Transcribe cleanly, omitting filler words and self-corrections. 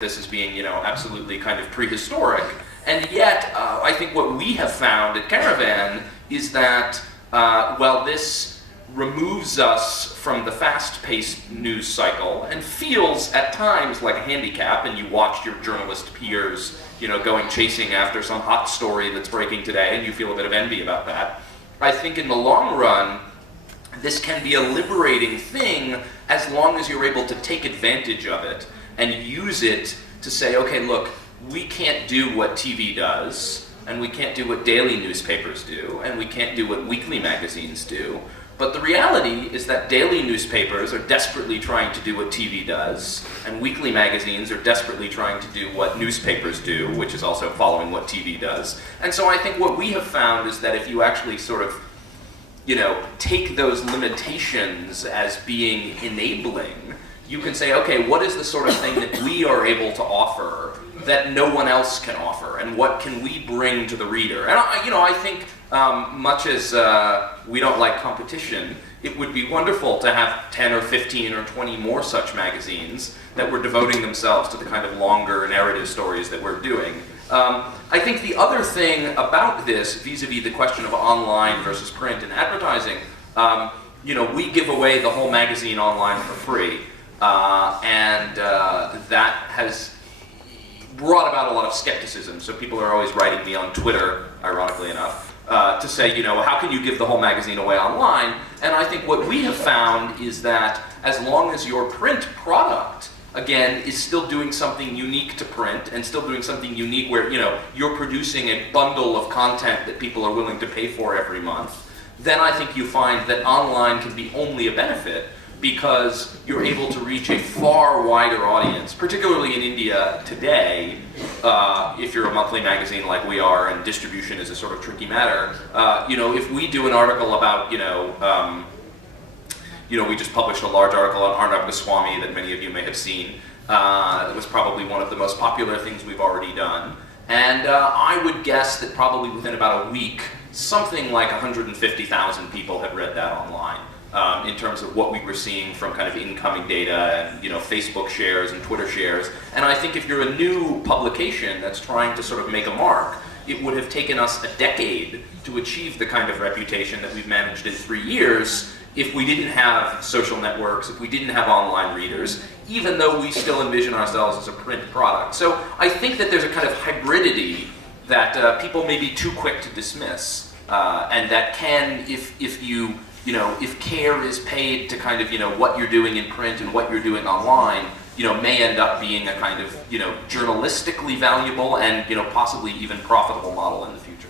this as being, absolutely kind of prehistoric. And yet, I think what we have found at Caravan is that, while this removes us from the fast-paced news cycle and feels at times like a handicap, and you watch your journalist peers, going chasing after some hot story that's breaking today, and you feel a bit of envy about that, I think in the long run, this can be a liberating thing as long as you're able to take advantage of it and use it to say, okay, look, we can't do what TV does, and we can't do what daily newspapers do, and we can't do what weekly magazines do. But the reality is that daily newspapers are desperately trying to do what TV does, and weekly magazines are desperately trying to do what newspapers do, which is also following what TV does. And so I think what we have found is that if you actually sort of, take those limitations as being enabling, you can say, okay, what is the sort of thing that we are able to offer that no one else can offer, and what can we bring to the reader? And I think much as we don't like competition, it would be wonderful to have 10 or 15 or 20 more such magazines that were devoting themselves to the kind of longer narrative stories that we're doing. I think the other thing about this, vis-a-vis the question of online versus print and advertising, we give away the whole magazine online for free, and that has brought about a lot of skepticism. So people are always writing me on Twitter, ironically enough, to say, how can you give the whole magazine away online? And I think what we have found is that as long as your print product, again, is still doing something unique to print and still doing something unique where, you're producing a bundle of content that people are willing to pay for every month, then I think you find that online can be only a benefit because you're able to reach a far wider audience, particularly in India today, if you're a monthly magazine like we are and distribution is a sort of tricky matter. If we do an article about, we just published a large article on Arnab Goswami that many of you may have seen. It was probably one of the most popular things we've already done. And I would guess that probably within about a week, something like 150,000 people had read that online. In terms of what we were seeing from kind of incoming data and Facebook shares and Twitter shares. And I think if you're a new publication that's trying to sort of make a mark, it would have taken us a decade to achieve the kind of reputation that we've managed in 3 years if we didn't have social networks, if we didn't have online readers, even though we still envision ourselves as a print product. So I think that there's a kind of hybridity that people may be too quick to dismiss, and that can, if care is paid to kind of, what you're doing in print and what you're doing online, may end up being a kind of, journalistically valuable and, possibly even profitable model in the future.